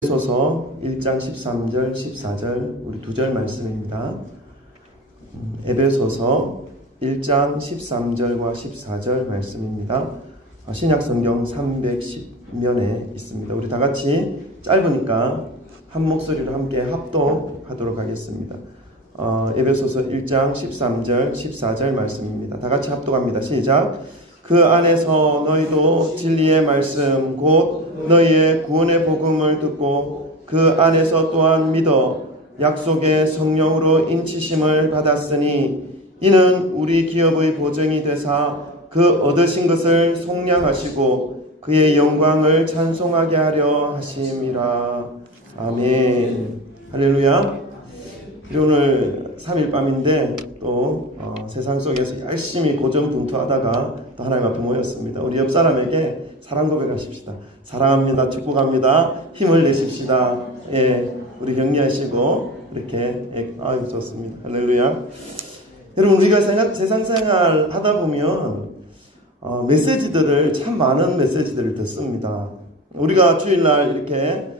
에베소서 1장 13절, 14절 우리 두 절 말씀입니다. 에베소서 1장 13절과 14절 말씀입니다. 신약성경 310면에 있습니다. 우리 다 같이 짧으니까 한 목소리로 함께 합독하도록 하겠습니다. 에베소서 1장 13절, 14절 말씀입니다. 다 같이 합독합니다. 시작. 그 안에서 너희도 진리의 말씀 곧 너희의 구원의 복음을 듣고 그 안에서 또한 믿어 약속의 성령으로 인치심을 받았으니 이는 우리 기업의 보증이 되사 그 얻으신 것을 속량하시고 그의 영광을 찬송하게 하려 하심이라. 아멘. 할렐루야. 오늘 3일 밤인데 또 세상 속에서 열심히 고전분투하다가 또 하나님 앞에 모였습니다. 우리 옆 사람에게 사랑 고백하십시다. 사랑합니다. 축복합니다. 힘을 내십시다. 예, 우리 격려하시고 이렇게 아유 좋습니다. 할렐루야. 여러분 우리가 세상 생활 하다 보면 메시지들을 참 많은 메시지들을 듣습니다. 우리가 주일날 이렇게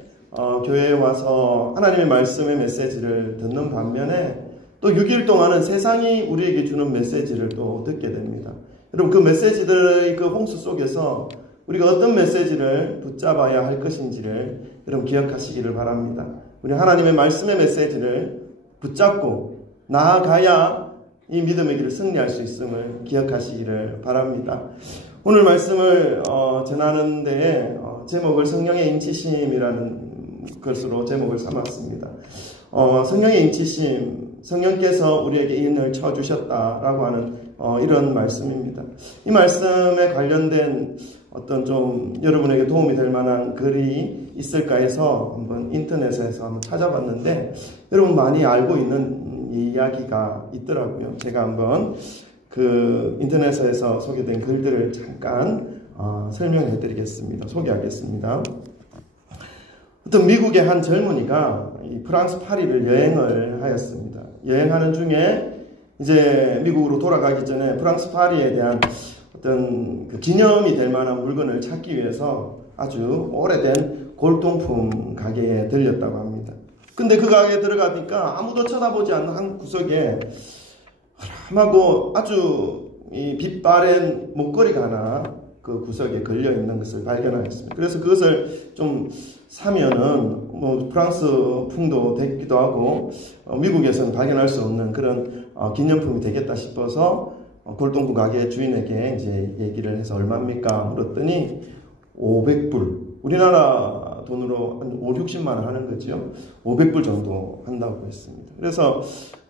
교회에 와서 하나님의 말씀의 메시지를 듣는 반면에 또 6일 동안은 세상이 우리에게 주는 메시지를 또 듣게 됩니다. 여러분 그 메시지들의 그 홍수 속에서 우리가 어떤 메시지를 붙잡아야 할 것인지를 여러분 기억하시기를 바랍니다. 우리 하나님의 말씀의 메시지를 붙잡고 나아가야 이 믿음의 길을 승리할 수 있음을 기억하시기를 바랍니다. 오늘 말씀을 전하는 데에 제목을 성령의 인치심이라는 것으로 제목을 삼았습니다. 성령의 인치심, 성령께서 우리에게 인을 쳐주셨다라고 하는 이런 말씀입니다. 이 말씀에 관련된 어떤 좀 여러분에게 도움이 될 만한 글이 있을까 해서 한번 인터넷에서 한번 찾아봤는데 여러분 많이 알고 있는 이야기가 있더라고요. 제가 한번 그 인터넷에서 소개된 글들을 잠깐 설명해 드리겠습니다. 소개하겠습니다. 어떤 미국의 한 젊은이가 프랑스 파리를 여행을 하였습니다. 여행하는 중에 이제 미국으로 돌아가기 전에 프랑스 파리에 대한 어떤 그 기념이 될 만한 물건을 찾기 위해서 아주 오래된 골동품 가게에 들렸다고 합니다. 근데 그 가게에 들어가니까 아무도 쳐다보지 않는 한 구석에 하고 아주 이 빛바랜 목걸이가 하나 그 구석에 걸려 있는 것을 발견하였습니다. 그래서 그것을 좀 사면은 뭐 프랑스 풍도 되기도 하고 미국에서는 발견할 수 없는 그런 기념품이 되겠다 싶어서 골동품 가게 주인에게 이제 얘기를 해서 얼마입니까? 물었더니 500불. 우리나라 돈으로 한 5, 60만 원 하는 거죠. 500불 정도 한다고 했습니다. 그래서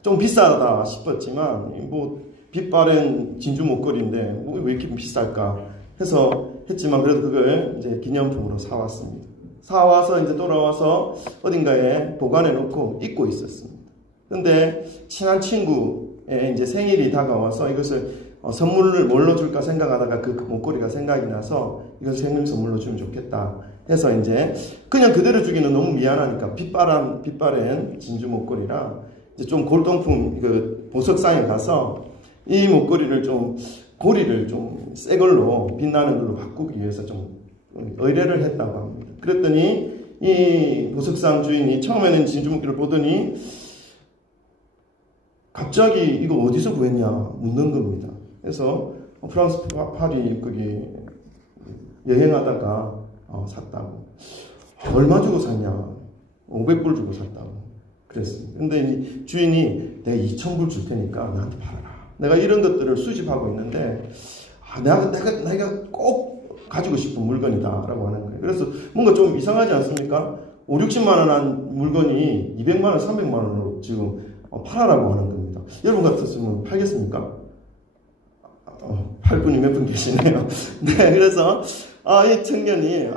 좀 비싸다 싶었지만 뭐 빛바랜 진주 목걸이인데 뭐 왜 이렇게 비쌀까 해서 했지만 그래도 그걸 이제 기념품으로 사왔습니다. 사와서 이제 돌아와서 어딘가에 보관해 놓고 잊고 있었습니다. 근데 친한 친구의 이제 생일이 다가와서 이것을 선물을 뭘로 줄까 생각하다가 그 목걸이가 생각이 나서 이걸 생일 선물로 주면 좋겠다 해서 이제 그냥 그대로 주기는 너무 미안하니까 빛바랜 진주 목걸이라 이제 좀 골동품 그 보석상에 가서 이 목걸이를 좀 고리를 좀 새 걸로 빛나는 걸로 바꾸기 위해서 좀 의뢰를 했다고 합니다. 그랬더니 이 보석상 주인이 처음에는 진주 목걸이를 보더니 갑자기 이거 어디서 구했냐 묻는 겁니다. 그래서 프랑스 파리 거기 여행하다가 샀다고. 얼마 주고 샀냐? 500불 주고 샀다고 그랬습니다. 근데 이 주인이 내가 2,000불 줄 테니까 나한테 팔아라. 내가 이런 것들을 수집하고 있는데 내가 꼭 가지고 싶은 물건이다 라고 하는 거예요. 그래서 뭔가 좀 이상하지 않습니까? 5, 60만 원 한 물건이 200만 원, 300만 원으로 지금 팔아라고 하는 겁니다. 여러분 같았으면 팔겠습니까? 팔 분이 몇 분 계시네요. 네, 그래서 이 청년이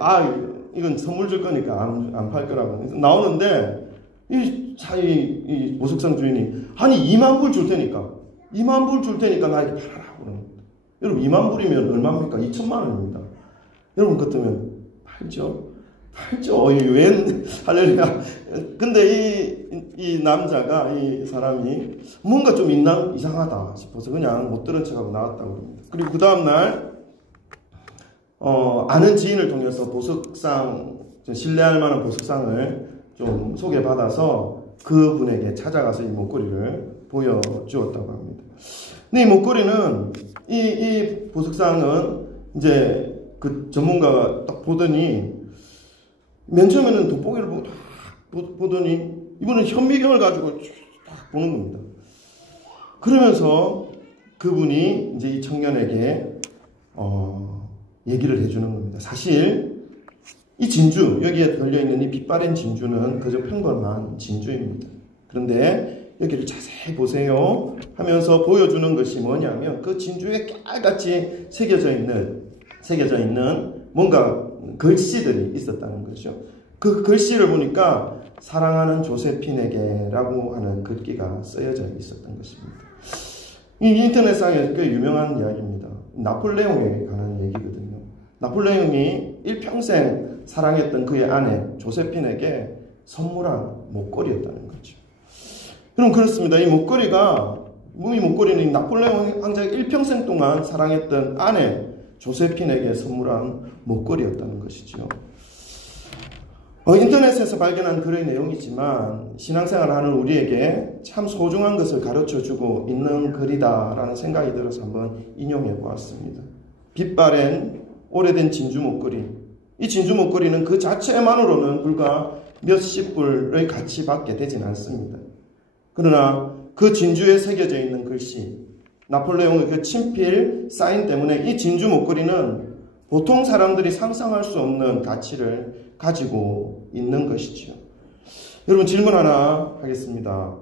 이건 선물 줄 거니까 안 팔 거라고 나오는데 이 보석상 주인이 아니 2만 불 줄 테니까 2만 불 줄 테니까 나에게 팔아라 그러는 겁니다. 여러분 2만 불이면 얼마입니까? 2천만 원입니다. 여러분 같으면 팔죠. 웬 할렐루야. 근데 이 남자가 이 사람이 뭔가 좀 이상하다 싶어서 그냥 못 들은 척하고 나왔다고 합니다. 그리고 그 다음날 아는 지인을 통해서 보석상 신뢰할 만한 보석상을 좀 소개받아서 그분에게 찾아가서 이 목걸이를 보여주었다고 합니다. 근데 이 목걸이는, 이 보석상은 이제 그 전문가가 딱 보더니, 맨 처음에는 돋보기를 보고 딱 보더니, 이분은 현미경을 가지고 딱 보는 겁니다. 그러면서 그분이 이제 이 청년에게, 얘기를 해주는 겁니다. 사실, 이 진주, 여기에 걸려있는 이 빛바랜 진주는 그저 평범한 진주입니다. 그런데 여기를 자세히 보세요 하면서 보여주는 것이 뭐냐면 그 진주에 깨알같이 새겨져 있는 뭔가 글씨들이 있었다는 거죠. 그 글씨를 보니까 사랑하는 조세핀에게라고 하는 글귀가 쓰여져 있었던 것입니다. 이 인터넷상에 꽤 유명한 이야기입니다. 나폴레옹에 관한 얘기거든요. 나폴레옹이 일평생 사랑했던 그의 아내 조세핀에게 선물한 목걸이였다는 거죠. 그럼 그렇습니다. 이 목걸이는 나폴레옹 황제가 일평생 동안 사랑했던 아내 조세핀에게 선물한 목걸이였다는 것이죠. 인터넷에서 발견한 글의 내용이지만 신앙생활을 하는 우리에게 참 소중한 것을 가르쳐주고 있는 글이다라는 생각이 들어서 한번 인용해 보았습니다. 빛바랜 오래된 진주 목걸이. 이 진주 목걸이는 그 자체만으로는 불과 몇십 불의 가치밖에 되진 않습니다. 그러나 그 진주에 새겨져 있는 글씨, 나폴레옹의 그 친필 사인 때문에 이 진주 목걸이는 보통 사람들이 상상할 수 없는 가치를 가지고 있는 것이지요. 여러분 질문 하나 하겠습니다.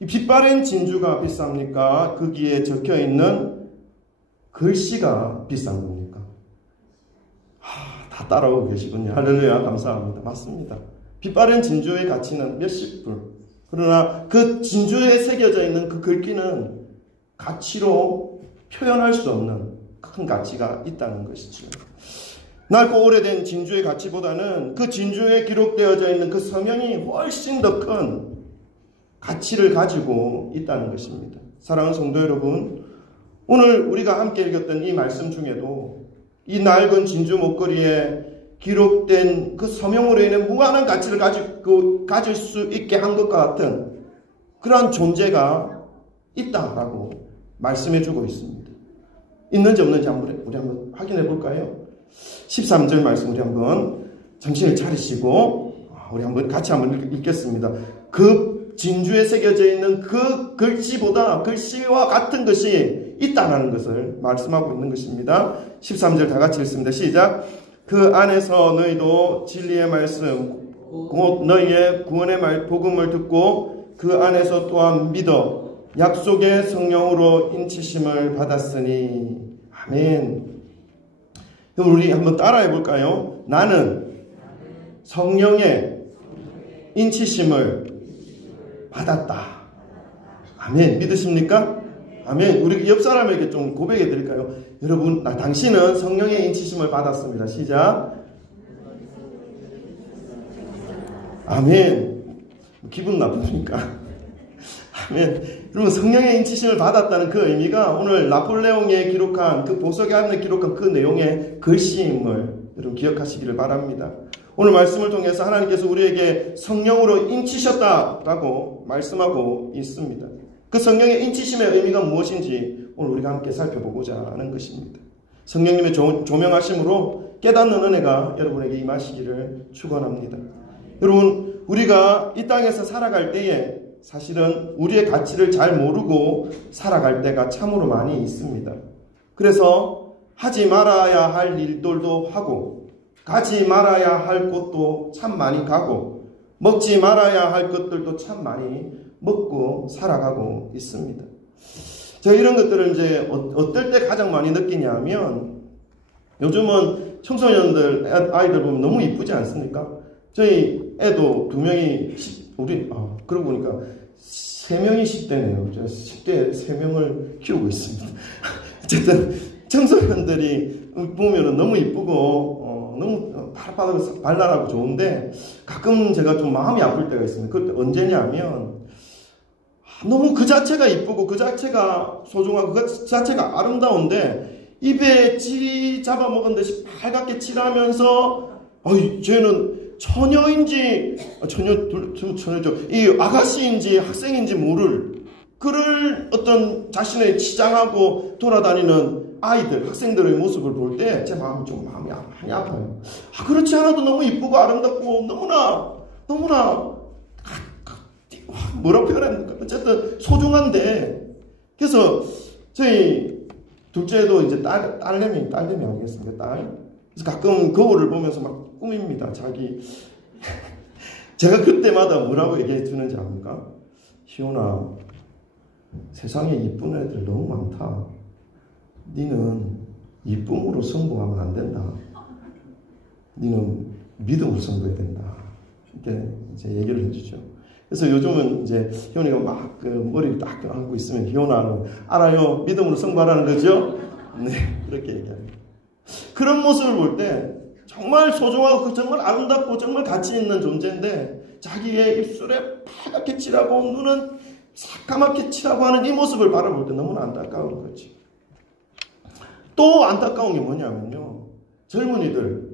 이 빛바랜 진주가 비쌉니까? 거기에 적혀있는 글씨가 비싼 겁니까? 다 따라오고 계시군요. 할렐루야, 감사합니다. 맞습니다. 빛바랜 진주의 가치는 몇십 불. 그러나 그 진주에 새겨져 있는 그 글귀는 가치로 표현할 수 없는 큰 가치가 있다는 것이죠. 넓고 오래된 진주의 가치보다는 그 진주에 기록되어져 있는 그 서명이 훨씬 더 큰 가치를 가지고 있다는 것입니다. 사랑하는 성도 여러분, 오늘 우리가 함께 읽었던 이 말씀 중에도 이 낡은 진주 목걸이에 기록된 그 서명으로 인해 무한한 가치를 가질 수 있게 한 것과 같은 그러한 존재가 있다라고 말씀해주고 있습니다. 있는지 없는지 우리 한번 확인해 볼까요? 13절 말씀 우리 한번 정신을 차리시고 우리 같이 한번 읽겠습니다. 그 진주에 새겨져 있는 그 글씨보다 글씨와 같은 것이 있다는 것을 말씀하고 있는 것입니다. 13절 다 같이 읽습니다. 시작. 그 안에서 너희도 진리의 말씀 곧 너희의 구원의 복음을 듣고 그 안에서 또한 믿어 약속의 성령으로 인치심을 받았으니 아멘. 그럼 우리 한번 따라해 볼까요? 나는 성령의 인치심을 받았다. 아멘. 믿으십니까? 아멘. 우리 옆 사람에게 좀 고백해 드릴까요? 여러분, 당신은 성령의 인치심을 받았습니다. 시작. 아멘. 기분 나쁩니까? 아멘. 여러분, 성령의 인치심을 받았다는 그 의미가 오늘 나폴레옹에 기록한 그 보석에 안에 기록한 그 내용의 글씨임을 여러분 기억하시기를 바랍니다. 오늘 말씀을 통해서 하나님께서 우리에게 성령으로 인치셨다라고 말씀하고 있습니다. 그 성령의 인치심의 의미가 무엇인지 오늘 우리가 함께 살펴보고자 하는 것입니다. 성령님의 조명하심으로 깨닫는 은혜가 여러분에게 임하시기를 축원합니다. 여러분, 우리가 이 땅에서 살아갈 때에 사실은 우리의 가치를 잘 모르고 살아갈 때가 참으로 많이 있습니다. 그래서 하지 말아야 할 일들도 하고 가지 말아야 할 곳도 참 많이 가고 먹지 말아야 할 것들도 참 많이 먹고 살아가고 있습니다. 제가 이런 것들을 이제 어떨 때 가장 많이 느끼냐면 요즘은 청소년들 아이들 보면 너무 이쁘지 않습니까? 저희 애도 2명이 그러고 보니까 3명이 10대네요. 제가 10대 3명을 키우고 있습니다. 어쨌든 청소년들이 보면은 너무 이쁘고 너무 발랄하고 좋은데 가끔 제가 좀 마음이 아플 때가 있습니다. 그때 언제냐면 너무 그 자체가 이쁘고 그 자체가 소중하고 그 자체가 아름다운데 입에 찌 잡아먹은 듯이 빨갛게 칠하면서 쟤는 처녀죠. 이 아가씨인지 학생인지 모를 그를 어떤 자신의 치장하고 돌아다니는 아이들, 학생들의 모습을 볼 때 제 마음이 좀 많이 아파요. 그렇지 않아도 너무 이쁘고 아름답고 너무나 뭐라고 표현합니까? 어쨌든 소중한데, 그래서 저희 둘째도 이제 딸내미 아니겠습니까? 딸. 그래서 가끔 거울을 보면서 막 꾸밉니다. 제가 그때마다 뭐라고 얘기해 주는지 압니까? 희원아, 세상에 이쁜 애들 너무 많다. 니는 이쁨으로 승부하면 안 된다. 니는 믿음으로 승부해야 된다. 이렇게 이제 얘기를 해주죠. 그래서 요즘은 이제 희원이가 막 그 머리를 딱 하고 있으면 희원아는 알아요. 믿음으로 승부하라는 거죠. 네, 그렇게 얘기합니다. 그런 모습을 볼 때 정말 소중하고 정말 아름답고 정말 가치 있는 존재인데 자기의 입술에 파랗게 칠하고 눈은 새까맣게 칠하고 하는 이 모습을 바라볼 때 너무나 안타까운 거지. 또 안타까운 게 뭐냐면요. 젊은이들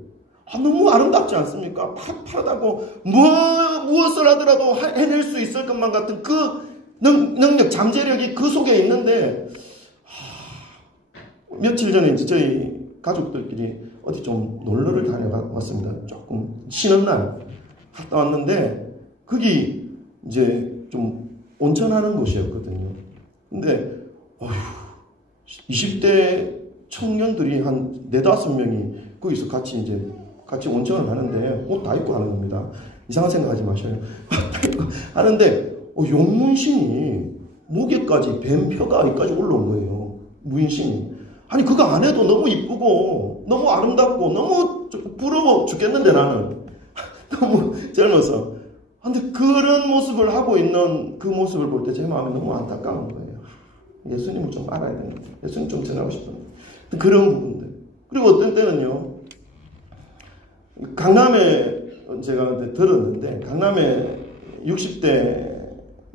너무 아름답지 않습니까? 파랗다고 무엇을 하더라도 해낼 수 있을 것만 같은 그 능력, 잠재력이 그 속에 있는데 며칠 전에 이제 저희 가족들끼리 어디 좀 놀러를 다녀왔습니다. 조금 쉬는 날 갔다 왔는데 거기 이제 좀 온천하는 곳이었거든요. 근데 20대 청년들이 한 4-5명이 거기서 같이 온천을 하는데 옷 다 입고 하는 겁니다. 이상한 생각하지 마셔요. 하는데 용문신이 목에까지 뱀표가 여기까지 올라온 거예요. 무인신이. 아니 그거 안 해도 너무 이쁘고 너무 아름답고 너무 부러워 죽겠는데 나는 너무 젊어서. 근데 그런 모습을 하고 있는 그 모습을 볼 때 제 마음이 너무 안타까운 거예요. 예수님을 좀 알아야 되는데, 예수님 좀 전하고 싶은데 그런 부분들. 그리고 어떤 때는요, 강남에 제가 들었는데 강남에 60대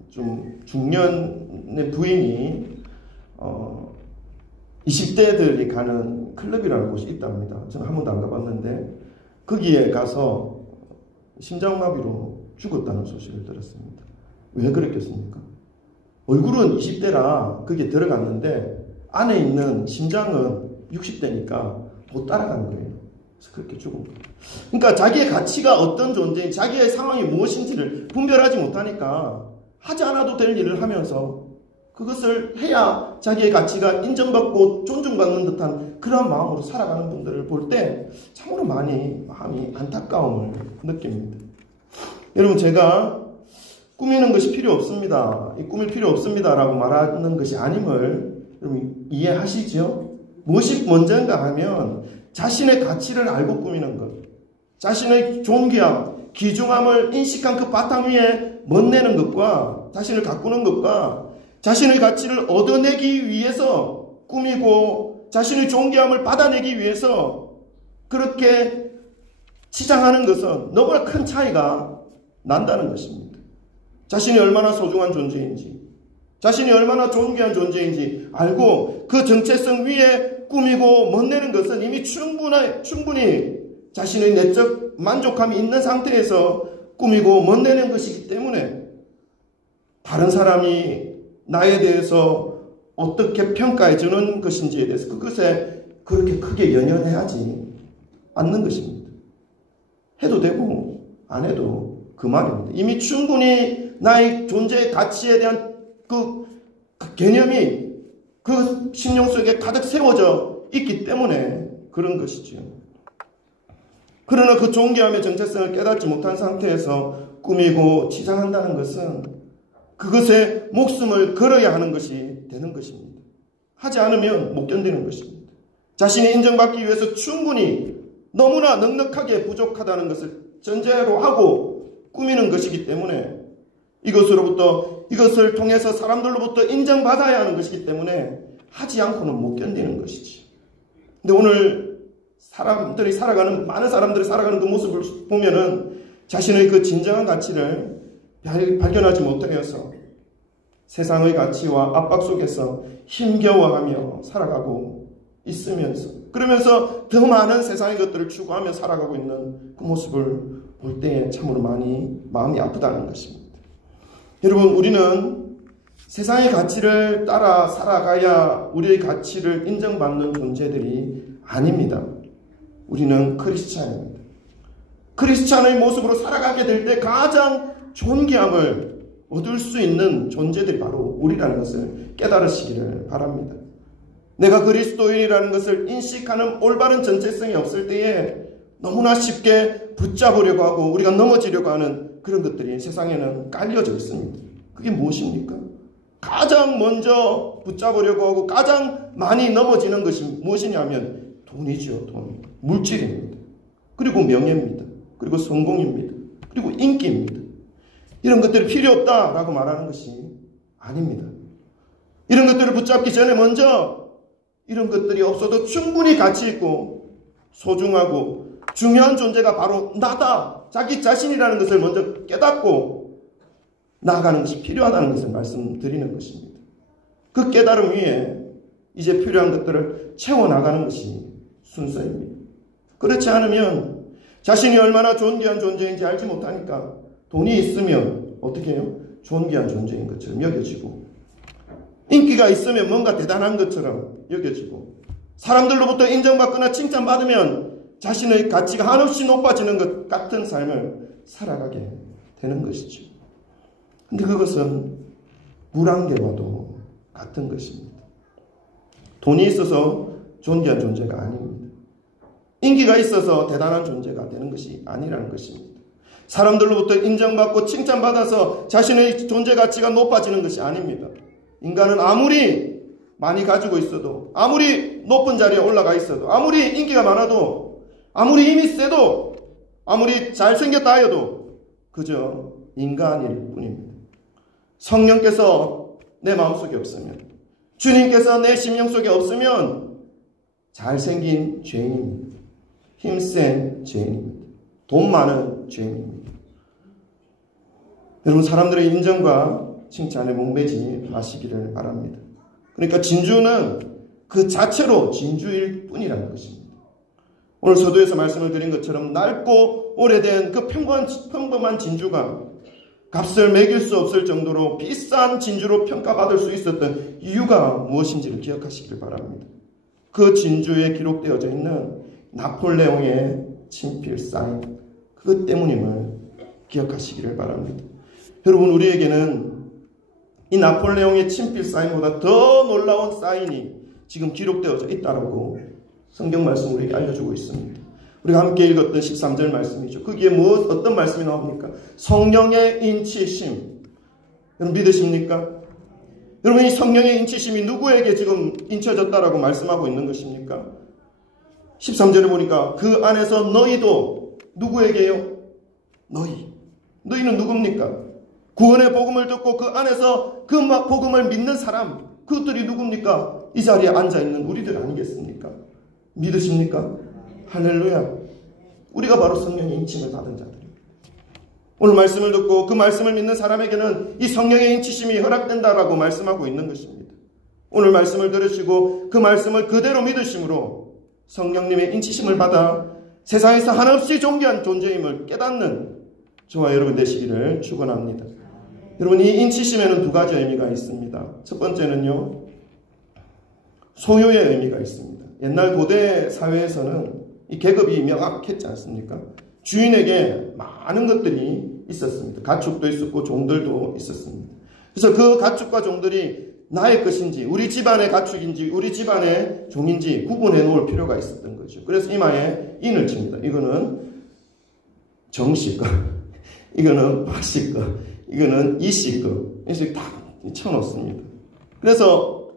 좀 중년의 부인이 20대들이 가는 클럽이라는 곳이 있답니다. 저는 한 번도 안 가봤는데 거기에 가서 심장마비로 죽었다는 소식을 들었습니다. 왜 그랬겠습니까? 얼굴은 20대라 거기에 들어갔는데 안에 있는 심장은 60대니까 못 따라간 거예요. 그래서 그렇게 죽은 거예요. 그러니까 자기의 가치가 어떤 존재인지, 자기의 상황이 무엇인지를 분별하지 못하니까 하지 않아도 될 일을 하면서 그것을 해야 자기의 가치가 인정받고 존중받는 듯한 그런 마음으로 살아가는 분들을 볼 때 참으로 많이 마음이 안타까움을 느낍니다. 여러분, 제가 꾸미는 것이 필요 없습니다. 꾸밀 필요 없습니다. 라고 말하는 것이 아님을 여러분 이해하시죠? 무엇이 먼저인가 하면 자신의 가치를 알고 꾸미는 것, 자신의 존귀함, 귀중함을 인식한 그 바탕 위에 멋내는 것과 자신을 가꾸는 것과 자신의 가치를 얻어내기 위해서 꾸미고 자신의 존귀함을 받아내기 위해서 그렇게 치장하는 것은 너무나 큰 차이가 난다는 것입니다. 자신이 얼마나 소중한 존재인지, 자신이 얼마나 존귀한 존재인지 알고 그 정체성 위에 꾸미고 멋내는 것은 이미 충분히 자신의 내적 만족감이 있는 상태에서 꾸미고 멋내는 것이기 때문에 다른 사람이 나에 대해서 어떻게 평가해 주는 것인지에 대해서 그것에 그렇게 크게 연연해하지 않는 것입니다. 해도 되고 안 해도 그 말입니다. 이미 충분히 나의 존재의 가치에 대한 그 개념이 그 심령 속에 가득 세워져 있기 때문에 그런 것이지요. 그러나 그 존귀함의 정체성을 깨닫지 못한 상태에서 꾸미고 치장한다는 것은 그것에 목숨을 걸어야 하는 것이 되는 것입니다. 하지 않으면 못 견디는 것입니다. 자신이 인정받기 위해서 충분히 너무나 넉넉하게 부족하다는 것을 전제로 하고 꾸미는 것이기 때문에 이것을 통해서 사람들로부터 인정받아야 하는 것이기 때문에 하지 않고는 못 견디는 것이지. 근데 오늘 많은 사람들이 살아가는 그 모습을 보면은 자신의 그 진정한 가치를 발견하지 못하여서 세상의 가치와 압박 속에서 힘겨워하며 살아가고 있으면서 그러면서 더 많은 세상의 것들을 추구하며 살아가고 있는 그 모습을 볼 때에 참으로 많이 마음이 아프다는 것입니다. 여러분, 우리는 세상의 가치를 따라 살아가야 우리의 가치를 인정받는 존재들이 아닙니다. 우리는 크리스찬입니다. 크리스찬의 모습으로 살아가게 될 때 가장 존귀함을 얻을 수 있는 존재들이 바로 우리라는 것을 깨달으시기를 바랍니다. 내가 그리스도인이라는 것을 인식하는 올바른 정체성이 없을 때에 너무나 쉽게 붙잡으려고 하고 우리가 넘어지려고 하는 그런 것들이 세상에는 깔려져 있습니다. 그게 무엇입니까? 가장 먼저 붙잡으려고 하고 가장 많이 넘어지는 것이 무엇이냐면 돈이죠. 돈. 물질입니다. 그리고 명예입니다. 그리고 성공입니다. 그리고 인기입니다. 이런 것들이 필요 없다라고 말하는 것이 아닙니다. 이런 것들을 붙잡기 전에 먼저 이런 것들이 없어도 충분히 가치 있고 소중하고 중요한 존재가 바로 나다. 자기 자신이라는 것을 먼저 깨닫고 나아가는 것이 필요하다는 것을 말씀드리는 것입니다. 그 깨달음 위에 이제 필요한 것들을 채워나가는 것이 순서입니다. 그렇지 않으면 자신이 얼마나 존귀한 존재인지 알지 못하니까 돈이 있으면 어떻게 해요? 존귀한 존재인 것처럼 여겨지고 인기가 있으면 뭔가 대단한 것처럼 여겨지고 사람들로부터 인정받거나 칭찬받으면 자신의 가치가 한없이 높아지는 것 같은 삶을 살아가게 되는 것이죠. 근데 그것은 물안개와도 같은 것입니다. 돈이 있어서 존귀한 존재가 아닙니다. 인기가 있어서 대단한 존재가 되는 것이 아니라는 것입니다. 사람들로부터 인정받고 칭찬받아서 자신의 존재 가치가 높아지는 것이 아닙니다. 인간은 아무리 많이 가지고 있어도 아무리 높은 자리에 올라가 있어도 아무리 인기가 많아도 아무리 힘이 세도 아무리 잘생겼다 하여도 그저 인간일 뿐입니다. 성령께서 내 마음속에 없으면 주님께서 내 심령 속에 없으면 잘생긴 죄인입니다. 힘센 죄인입니다. 돈 많은 죄인입니다. 여러분, 사람들의 인정과 칭찬에 목매지 마시기를 바랍니다. 그러니까 진주는 그 자체로 진주일 뿐이라는 것입니다. 오늘 서두에서 말씀을 드린 것처럼 낡고 오래된 그 평범한 진주가 값을 매길 수 없을 정도로 비싼 진주로 평가받을 수 있었던 이유가 무엇인지를 기억하시길 바랍니다. 그 진주에 기록되어져 있는 나폴레옹의 친필 사인, 그것 때문임을 기억하시기를 바랍니다. 여러분, 우리에게는 이 나폴레옹의 친필 사인보다 더 놀라운 사인이 지금 기록되어져 있다라고 성경 말씀 우리에게 알려주고 있습니다. 우리가 함께 읽었던 13절 말씀이죠. 거기에 어떤 말씀이 나옵니까? 성령의 인치심. 여러분 믿으십니까? 여러분, 이 성령의 인치심이 누구에게 지금 인쳐졌다라고 말씀하고 있는 것입니까? 13절에 보니까 그 안에서 너희도 누구에게요? 너희는 누굽니까? 구원의 복음을 듣고 그 안에서 그 복음을 믿는 사람, 그것들이 누굽니까? 이 자리에 앉아있는 우리들 아니겠습니까? 믿으십니까? 할렐루야. 우리가 바로 성령의 인침을 받은 자들입니다. 오늘 말씀을 듣고 그 말씀을 믿는 사람에게는 이 성령의 인치심이 허락된다라고 말씀하고 있는 것입니다. 오늘 말씀을 들으시고 그 말씀을 그대로 믿으심으로 성령님의 인치심을 받아 세상에서 한없이 존귀한 존재임을 깨닫는 저와 여러분 되시기를 축원합니다. 여러분, 이 인치심에는 두 가지 의미가 있습니다. 첫 번째는요, 소유의 의미가 있습니다. 옛날 고대 사회에서는 이 계급이 명확했지 않습니까? 주인에게 많은 것들이 있었습니다. 가축도 있었고 종들도 있었습니다. 그래서 그 가축과 종들이 나의 것인지 우리 집안의 가축인지 우리 집안의 종인지 구분해 놓을 필요가 있었던 거죠. 그래서 이마에 인을 칩니다. 이거는 정씨 거, 이거는 박씨 거, 이거는 이씨 거, 그래서 다 쳐놓습니다. 그래서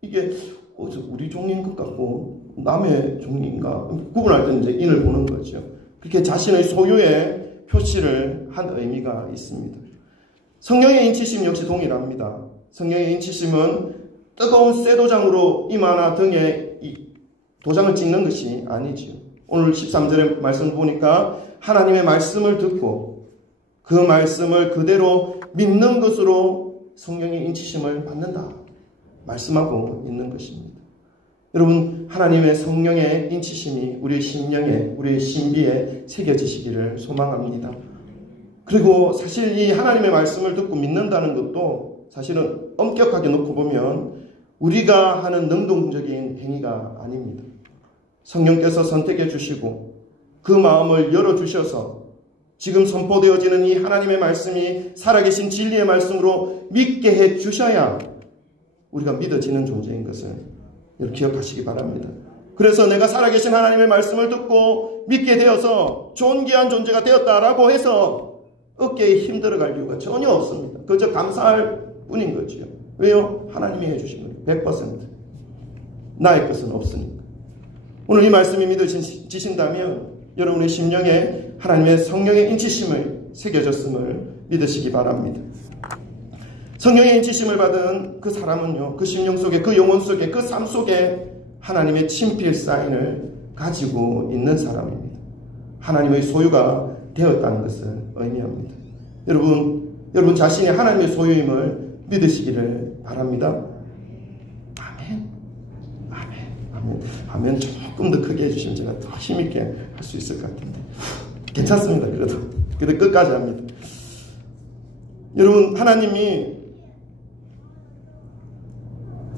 이게 우리 종인 것 같고 남의 종인가 구분할 때 이제 인을 보는 거죠. 그렇게 자신의 소유의 표시를 한 의미가 있습니다. 성령의 인치심 역시 동일합니다. 성령의 인치심은 뜨거운 쇠도장으로 이마나 등에 이 도장을 찍는 것이 아니죠. 오늘 13절의 말씀 보니까 하나님의 말씀을 듣고 그 말씀을 그대로 믿는 것으로 성령의 인치심을 받는다 말씀하고 있는 것입니다. 여러분, 하나님의 성령의 인치심이 우리의 심령에, 우리의 신비에 새겨지시기를 소망합니다. 그리고 사실 이 하나님의 말씀을 듣고 믿는다는 것도 사실은 엄격하게 놓고 보면 우리가 하는 능동적인 행위가 아닙니다. 성령께서 선택해 주시고 그 마음을 열어주셔서 지금 선포되어지는 이 하나님의 말씀이 살아계신 진리의 말씀으로 믿게 해 주셔야 우리가 믿어지는 존재인 것을 여러분 기억하시기 바랍니다. 그래서 내가 살아계신 하나님의 말씀을 듣고 믿게 되어서 존귀한 존재가 되었다라고 해서 어깨에 힘들어갈 이유가 전혀 없습니다. 그저 감사할 뿐인 거죠. 왜요? 하나님이 해주신 거예요. 100%. 나의 것은 없으니까. 오늘 이 말씀이 믿어지신다면 여러분의 심령에 하나님의 성령의 인치심을 새겨졌음을 믿으시기 바랍니다. 성령의 인치심을 받은 그 사람은요, 그 심령 속에, 그 영혼 속에, 그 삶 속에 하나님의 친필 사인을 가지고 있는 사람입니다. 하나님의 소유가 되었다는 것을 의미합니다. 여러분 자신이 하나님의 소유임을 믿으시기를 바랍니다. 아멘. 아멘. 아멘. 아멘. 조금 더 크게 해주시면 제가 더 힘있게 할 수 있을 것 같은데. 괜찮습니다. 그래도 끝까지 합니다. 여러분, 하나님이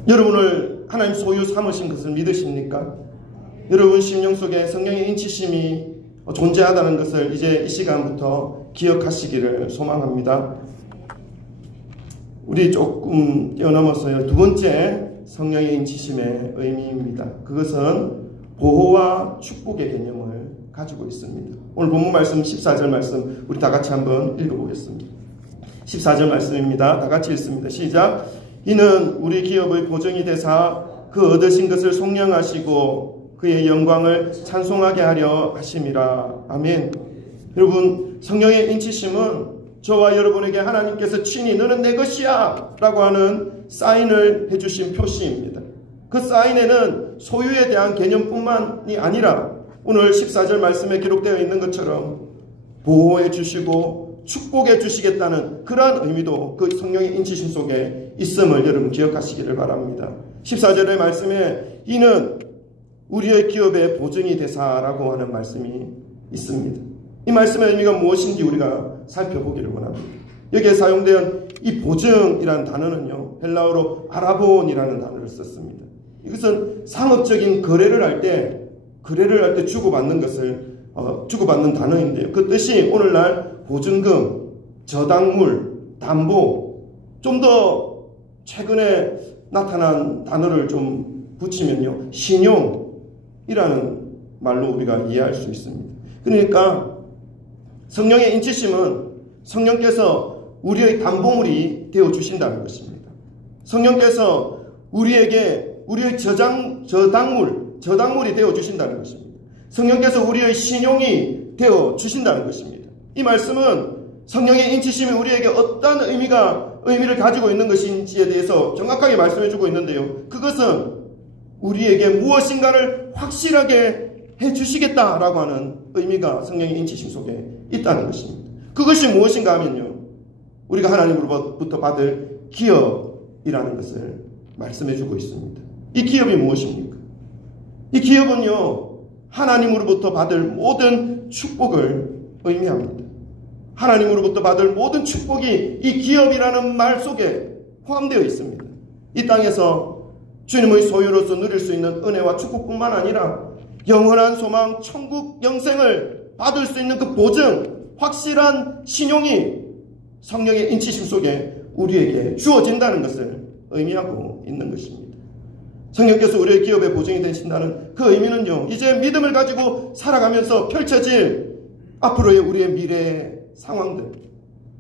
여러분을 하나님 소유 삼으신 것을 믿으십니까? 여러분 심령 속에 성령의 인치심이 존재하다는 것을 이제 이 시간부터 기억하시기를 소망합니다. 우리 조금 뛰어넘었어요. 두 번째 성령의 인치심의 의미입니다. 그것은 보호와 축복의 개념을 가지고 있습니다. 오늘 본문 말씀 14절 말씀 우리 다 같이 한번 읽어보겠습니다. 14절 말씀입니다. 다 같이 읽습니다. 시작. 이는 우리 기업의 보증이 되사 그 얻으신 것을 속량하시고 그의 영광을 찬송하게 하려 하심이라. 아멘. 여러분, 성령의 인치심은 저와 여러분에게 하나님께서 친히 너는 내 것이야 라고 하는 사인을 해주신 표시입니다. 그 사인에는 소유에 대한 개념뿐만이 아니라 오늘 14절 말씀에 기록되어 있는 것처럼 보호해 주시고 축복해 주시겠다는 그러한 의미도 그 성령의 인치심 속에 있음을 여러분 기억하시기를 바랍니다. 14절의 말씀에 이는 우리의 기업의 보증이 되사라고 하는 말씀이 있습니다. 이 말씀의 의미가 무엇인지 우리가 살펴보기를 원합니다. 여기에 사용된 이 보증이라는 단어는요, 헬라어로 아라본이라는 단어를 썼습니다. 이것은 상업적인 거래를 할 때 주고받는 것을 주고받는 단어인데요. 그 뜻이 오늘날 보증금, 저당물, 담보, 좀 더 최근에 나타난 단어를 좀 붙이면요, 신용이라는 말로 우리가 이해할 수 있습니다. 그러니까 성령의 인치심은 성령께서 우리의 담보물이 되어주신다는 것입니다. 성령께서 우리에게 우리의 저당물이 되어주신다는 것입니다. 성령께서 우리의 신용이 되어주신다는 것입니다. 이 말씀은 성령의 인치심이 우리에게 어떤 의미를 가지고 있는 것인지에 대해서 정확하게 말씀해주고 있는데요. 그것은 우리에게 무엇인가를 확실하게 해주시겠다라고 하는 의미가 성령의 인치심 속에 있다는 것입니다. 그것이 무엇인가 하면요, 우리가 하나님으로부터 받을 기업이라는 것을 말씀해주고 있습니다. 이 기업이 무엇입니까? 이 기업은요, 하나님으로부터 받을 모든 축복을 의미합니다. 하나님으로부터 받을 모든 축복이 이 기업이라는 말 속에 포함되어 있습니다. 이 땅에서 주님의 소유로서 누릴 수 있는 은혜와 축복뿐만 아니라 영원한 소망, 천국 영생을 받을 수 있는 그 보증, 확실한 신용이 성령의 인치심 속에 우리에게 주어진다는 것을 의미하고 있는 것입니다. 성령께서 우리의 기업의 보증이 되신다는 그 의미는요, 이제 믿음을 가지고 살아가면서 펼쳐질 앞으로의 우리의 미래의 상황들,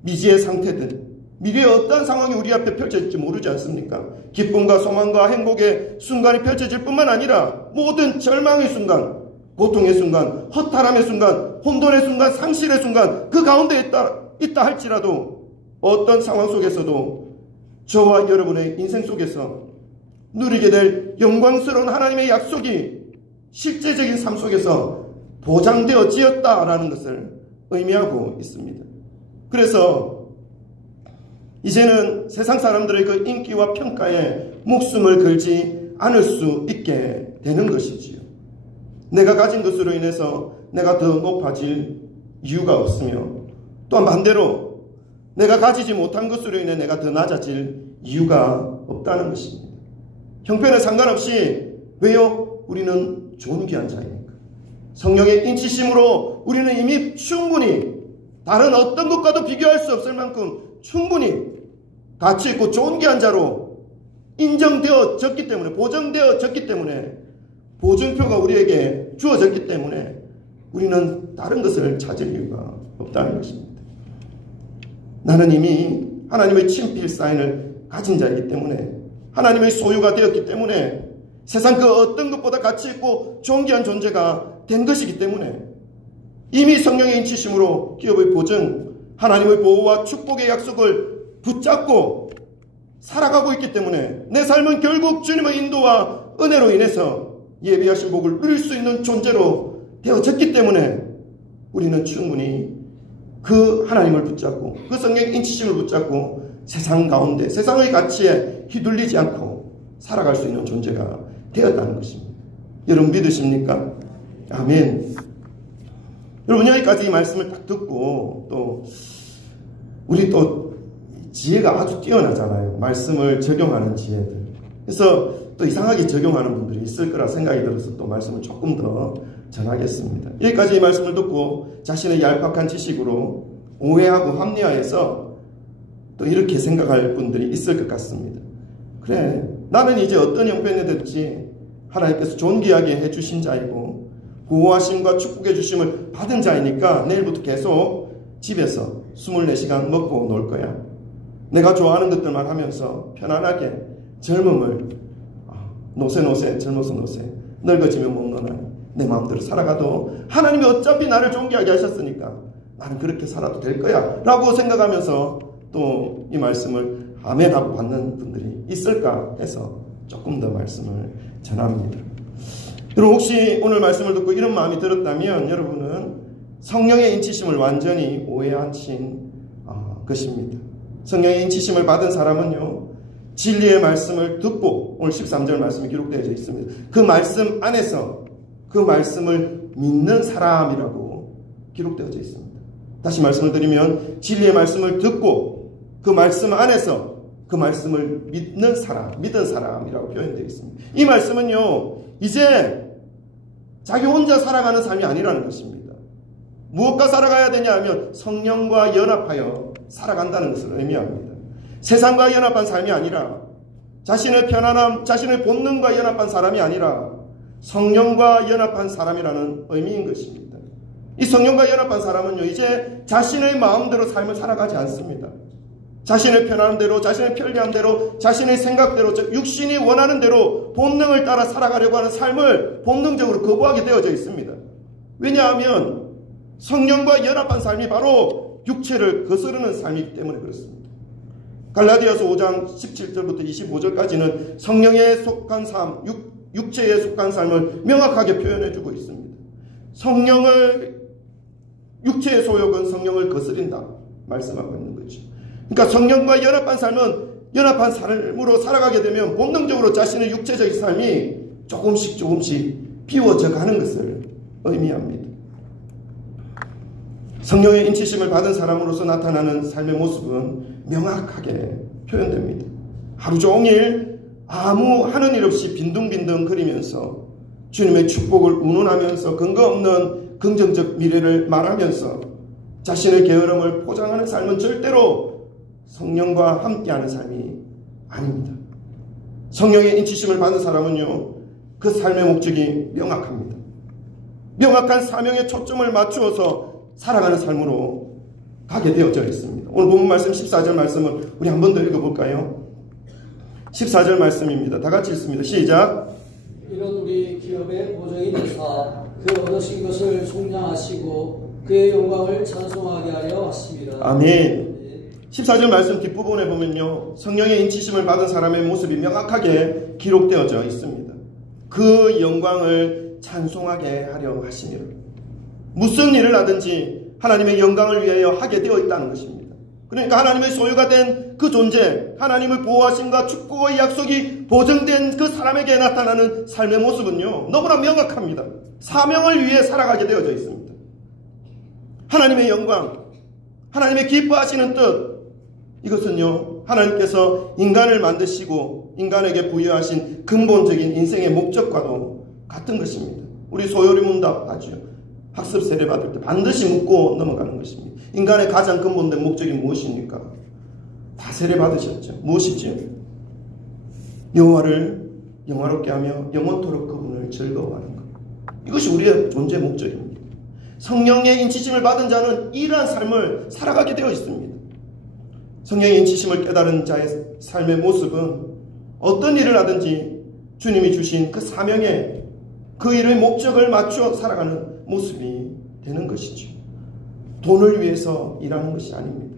미지의 상태들, 미래의 어떤 상황이 우리 앞에 펼쳐질지 모르지 않습니까? 기쁨과 소망과 행복의 순간이 펼쳐질 뿐만 아니라 모든 절망의 순간, 고통의 순간, 허탈함의 순간, 혼돈의 순간, 상실의 순간, 그 가운데 있다 할지라도 어떤 상황 속에서도 저와 여러분의 인생 속에서 누리게 될 영광스러운 하나님의 약속이 실제적인 삶 속에서 보장되어지었다라는 것을 의미하고 있습니다. 그래서 이제는 세상 사람들의 그 인기와 평가에 목숨을 걸지 않을 수 있게 되는 것이지요. 내가 가진 것으로 인해서 내가 더 높아질 이유가 없으며, 또한 반대로 내가 가지지 못한 것으로 인해 내가 더 낮아질 이유가 없다는 것입니다. 형편에 상관없이, 왜요? 우리는 존귀한 자이니까. 성령의 인치심으로 우리는 이미 충분히 다른 어떤 것과도 비교할 수 없을 만큼 충분히 가치 있고 존귀한 자로 인정되어졌기 때문에, 보정되어졌기 때문에, 보증표가 우리에게 주어졌기 때문에 우리는 다른 것을 찾을 이유가 없다는 것입니다. 나는 이미 하나님의 친필 사인을 가진 자이기 때문에, 하나님의 소유가 되었기 때문에, 세상 그 어떤 것보다 가치 있고 존귀한 존재가 된 것이기 때문에, 이미 성령의 인치심으로 기업의 보증, 하나님의 보호와 축복의 약속을 붙잡고 살아가고 있기 때문에, 내 삶은 결국 주님의 인도와 은혜로 인해서 예비하신 복을 누릴 수 있는 존재로 되어졌기 때문에 우리는 충분히 그 하나님을 붙잡고, 그 성령의 인치심을 붙잡고 세상 가운데 세상의 가치에 휘둘리지 않고 살아갈 수 있는 존재가 되었다는 것입니다. 여러분 믿으십니까? 아멘. 여러분, 여기까지 이 말씀을 딱 듣고, 또 우리 또 지혜가 아주 뛰어나잖아요. 말씀을 적용하는 지혜들. 그래서 또 이상하게 적용하는 분들이 있을 거라 생각이 들어서 또 말씀을 조금 더 전하겠습니다. 여기까지 이 말씀을 듣고 자신의 얄팍한 지식으로 오해하고 합리화해서 또 이렇게 생각할 분들이 있을 것 같습니다. 그래, 나는 이제 어떤 형편이 될지 하나님께서 존귀하게 해주신 자이고 보호하심과 축복해 주심을 받은 자이니까 내일부터 계속 집에서 24시간 먹고 놀 거야. 내가 좋아하는 것들만 하면서 편안하게 젊음을 노세 젊어서 노세 늙어지면 먹노나 내 마음대로 살아가도 하나님이 어차피 나를 존귀하게 하셨으니까 나는 그렇게 살아도 될 거야 라고 생각하면서 또 이 말씀을 아멘하고 받는 분들이 있을까 해서 조금 더 말씀을 전합니다. 여러분, 혹시 오늘 말씀을 듣고 이런 마음이 들었다면 여러분은 성령의 인치심을 완전히 오해하신 것입니다. 성령의 인치심을 받은 사람은요, 진리의 말씀을 듣고, 오늘 13절 말씀이 기록되어 있습니다. 그 말씀 안에서 그 말씀을 믿는 사람이라고 기록되어져 있습니다. 다시 말씀을 드리면, 진리의 말씀을 듣고 그 말씀 안에서 그 말씀을 믿는 사람이라고 표현되어 있습니다. 이 말씀은요, 이제 자기 혼자 살아가는 삶이 아니라는 것입니다. 무엇과 살아가야 되냐 하면 성령과 연합하여 살아간다는 것을 의미합니다. 세상과 연합한 삶이 아니라, 자신의 편안함, 자신의 본능과 연합한 사람이 아니라 성령과 연합한 사람이라는 의미인 것입니다. 이 성령과 연합한 사람은요, 이제 자신의 마음대로 삶을 살아가지 않습니다. 자신의 편안한 대로, 자신의 편리한 대로, 자신의 생각대로, 육신이 원하는 대로 본능을 따라 살아가려고 하는 삶을 본능적으로 거부하게 되어져 있습니다. 왜냐하면 성령과 연합한 삶이 바로 육체를 거스르는 삶이기 때문에 그렇습니다. 갈라디아서 5장 17절부터 25절까지는 성령에 속한 삶, 육체에 속한 삶을 명확하게 표현해주고 있습니다. 육체의 소욕은 성령을 거스린다 말씀하고 있는 거죠. 그러니까 성령과 연합한 삶은 연합한 삶으로 살아가게 되면 본능적으로 자신의 육체적인 삶이 조금씩 비워져 가는 것을 의미합니다. 성령의 인치심을 받은 사람으로서 나타나는 삶의 모습은 명확하게 표현됩니다. 하루 종일 아무 하는 일 없이 빈둥빈둥 거리면서 주님의 축복을 운운하면서 근거 없는 긍정적 미래를 말하면서 자신의 게으름을 포장하는 삶은 절대로 성령과 함께하는 삶이 아닙니다. 성령의 인치심을 받은 사람은요, 그 삶의 목적이 명확합니다. 명확한 사명에 초점을 맞추어서 살아가는 삶으로 가게 되어져 있습니다. 오늘 본문 말씀 14절 말씀을 우리 한 번 더 읽어볼까요? 14절 말씀입니다. 다 같이 읽습니다. 시작. 이런 우리 기업의 보정이 되사 그 얻으신 것을 속량하시고 그의 영광을 찬송하게 하려 왔습니다. 아멘. 14절 말씀 뒷부분에 보면요, 성령의 인치심을 받은 사람의 모습이 명확하게 기록되어져 있습니다. 그 영광을 찬송하게 하려 하시니라. 무슨 일을 하든지 하나님의 영광을 위하여 하게 되어 있다는 것입니다. 그러니까 하나님의 소유가 된 그 존재, 하나님의 보호하심과 축복의 약속이 보증된 그 사람에게 나타나는 삶의 모습은요, 너무나 명확합니다. 사명을 위해 살아가게 되어져 있습니다. 하나님의 영광, 하나님의 기뻐하시는 뜻, 이것은요, 하나님께서 인간을 만드시고 인간에게 부여하신 근본적인 인생의 목적과도 같은 것입니다. 우리 소요리 문답 하죠. 학습 세례 받을 때 반드시 묻고 넘어가는 것입니다. 인간의 가장 근본된 목적이 무엇입니까? 다 세례 받으셨죠. 무엇이죠? 여호와를 영화롭게 하며 영원토록 그분을 즐거워하는 것. 이것이 우리의 존재 목적입니다. 성령의 인치심을 받은 자는 이러한 삶을 살아가게 되어 있습니다. 성령의 인치심을 깨달은 자의 삶의 모습은 어떤 일을 하든지 주님이 주신 그 사명에 그 일의 목적을 맞추어 살아가는 모습이 되는 것이죠. 돈을 위해서 일하는 것이 아닙니다.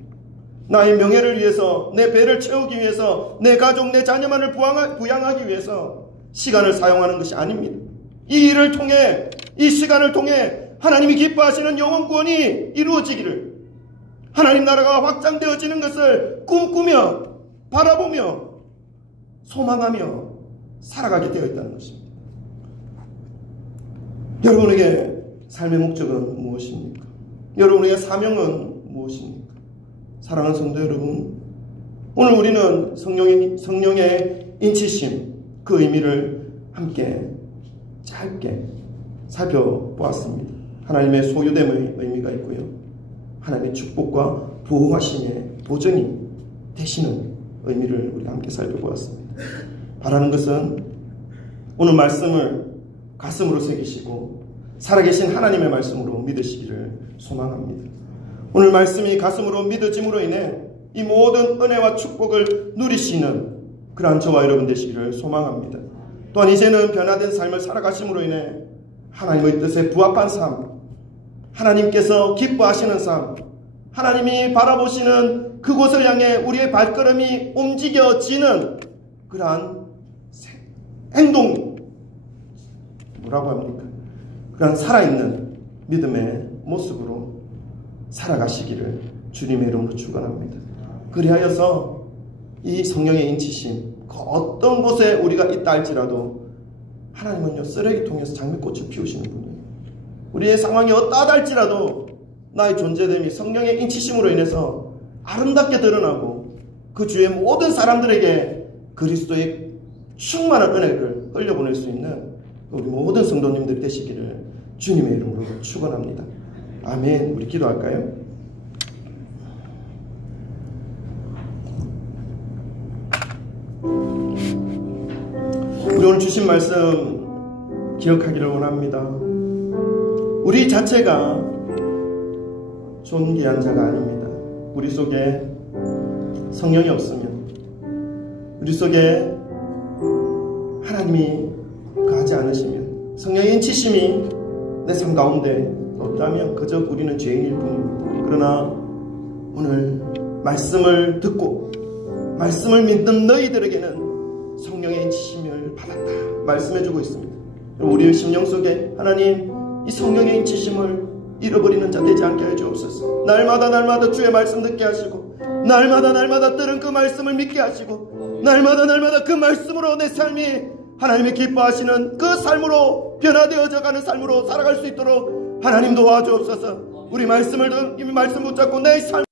나의 명예를 위해서, 내 배를 채우기 위해서, 내 가족, 내 자녀만을 부양하기 위해서 시간을 사용하는 것이 아닙니다. 이 일을 통해, 이 시간을 통해 하나님이 기뻐하시는 영혼 구원이 이루어지기를, 하나님 나라가 확장되어지는 것을 꿈꾸며 바라보며 소망하며 살아가게 되어 있다는 것입니다. 여러분에게 삶의 목적은 무엇입니까? 여러분에게 사명은 무엇입니까? 사랑하는 성도 여러분, 오늘 우리는 성령의 인치심, 그 의미를 함께 짧게 살펴보았습니다. 하나님의 소유됨의 의미가 있고요, 하나님의 축복과 보호하심의 보증이 되시는 의미를 우리가 함께 살펴보았습니다. 바라는 것은 오늘 말씀을 가슴으로 새기시고 살아계신 하나님의 말씀으로 믿으시기를 소망합니다. 오늘 말씀이 가슴으로 믿어짐으로 인해 이 모든 은혜와 축복을 누리시는 그러한 저와 여러분 되시기를 소망합니다. 또한 이제는 변화된 삶을 살아가심으로 인해 하나님의 뜻에 부합한 삶, 하나님께서 기뻐하시는 삶, 하나님이 바라보시는 그곳을 향해 우리의 발걸음이 움직여지는 그러한 행동, 뭐라고 합니까? 그러한 살아있는 믿음의 모습으로 살아가시기를 주님의 이름으로 축원합니다. 그리하여서 이 성령의 인치심, 그 어떤 곳에 우리가 있다 할지라도 하나님은요, 쓰레기통에서 장미꽃을 피우시는 분이에요. 우리의 상황이 어떠하다 할지라도 나의 존재됨이 성령의 인치심으로 인해서 아름답게 드러나고 그 주위의 모든 사람들에게 그리스도의 충만한 은혜를 흘려보낼 수 있는 우리 모든 성도님들이 되시기를 주님의 이름으로 축원합니다. 아멘. 우리 기도할까요? 우리 오늘 주신 말씀 기억하기를 원합니다. 우리 자체가 존귀한 자가 아닙니다. 우리 속에 성령이 없으면, 우리 속에 하나님이 거하지 않으시면, 성령의 인치심이 내 삶 가운데 없다면 그저 우리는 죄인일 뿐입니다. 그러나 오늘 말씀을 듣고 말씀을 믿는 너희들에게는 성령의 인치심을 받았다 말씀해주고 있습니다. 우리의 심령 속에 하나님 이 성령의 인치심을 잃어버리는 자 되지 않게 해주옵소서. 날마다 주의 말씀 듣게 하시고, 날마다 들은 그 말씀을 믿게 하시고, 날마다 그 말씀으로 내 삶이 하나님의 기뻐하시는 그 삶으로 변화되어져 가는 삶으로 살아갈 수 있도록 하나님 도와주옵소서. 우리 말씀을 이미 말씀 붙잡고 내 삶